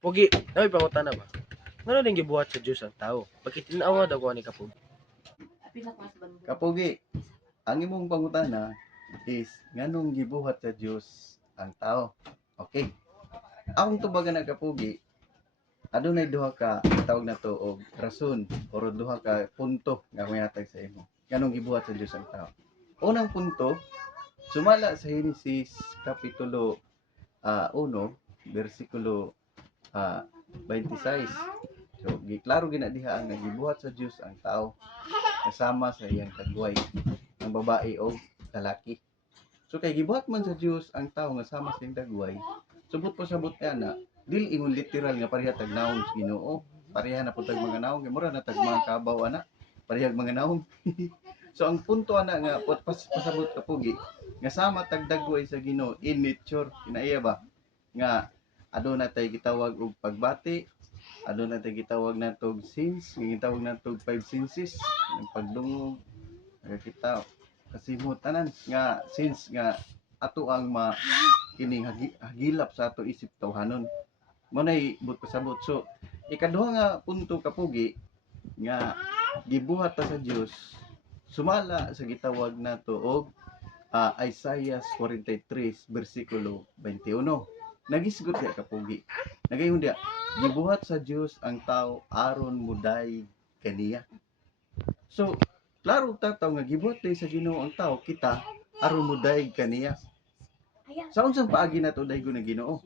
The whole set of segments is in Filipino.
Pogi, ay pangutana ba? Ngano din gibuhat sa Dios ang tao? Bakit tinawa daw ko ni Kapogi? Kapogi, ang imong pangutana is nganong gibuhat sa Dios ang tao. Okay. Akong tubagan na kapogi, adunay duha ka tawag na to og rason or duha ka punto nga mayatag sa imo. Nganong gibuhat sa Dios ang tao. Unang punto, sumala sa Henesis kapitulo 1, bersikulo 26. So, giklaro ginadiha nga gibuhat sa Dios ang tao kasama sa iyang kagway ng babae o lalaki. So kay gibuhat man sa Dios ang tao nga sama sa iyang kagway, subot pa sabot na dili ingon literal nga pareha tag naong sa Ginoo. Pareha na pud tag mga naong, kay mura na tag mga kabaw ana, parehag mga naong. So ang punto ana nga pasabot ka pugi nga sama tag dagway sa Ginoo in nature, kinaiya ba nga aduna tay gitawag og pagbati, aduna tay gitawag natog sins, gitawag natog five senses, ang pagdungog, kita kasimot tanan nga since nga ato ang kining hagilap sa ato isip tawhanon. Mo nay but pasabot. So ikaduha nga punto kapugi nga gibuhat ta sa Dios sumala sa gitawag nato og Isaiah 43 bersikulo 21. Nagisgot dia kapugi. Nagayon dia gibuhat sa Dios ang tao aron muday kaniya. So klaro tataw nga gibuhat day sa Ginoo ang tao kita aron muday kaniya. Sa unsang paagi nato daygo na Ginoo?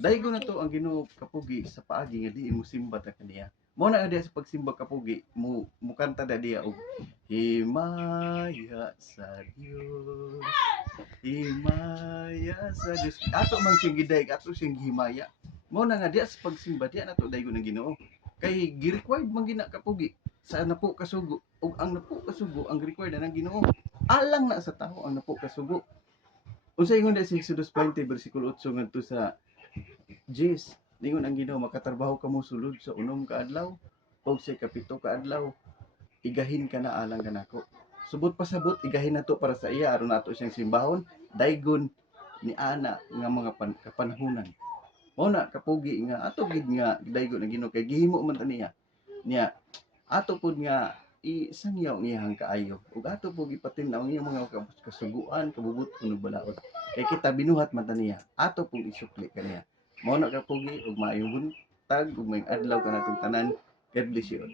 Daygo na to ang Ginoo kapugi sa paagi nga diin mo simba ta kaniya. Mo na diya sa pagsimba kapugi mo mukanta da diya og himaya sa Dios. Himaya sa Dios. Ato man sing giday, ato sing himaya. Mo na nga diya sa pagsimba diya nato daygo na Ginoo. Kay gi-required man gina kapugi sa napo kasugo ug ang napo kasugo ang required na ng Ginoo. Alang na sa tao ang napo kasugo. Unsay ingon sa Exodus 20 bersikulo 8 ngadto sa Jis, ningon ang Ginoo makatrabaho ka mo sulod sa unom ka adlaw o sa kapito ka adlaw, igahin ka na alang kanako. Subot pasabot igahin nato para sa iya aron nato siyang simbahon, daygon ni ana nga mga kapanahunan. Mao na kapugi nga ato gid nga daygon ang Ginoo kay gihimo man ta niya. Niya ato pud nga isangyaw ang iyang kaayo ug ato pud ipatin-aw ang iyang mga kasuguan, kabubuton ug balaod. Kay kita binuhat man ta niya, ato pud isukli kaniya. Mao na kapugi ug maayong buntag ug maayong adlaw kanatong tanan. God bless you.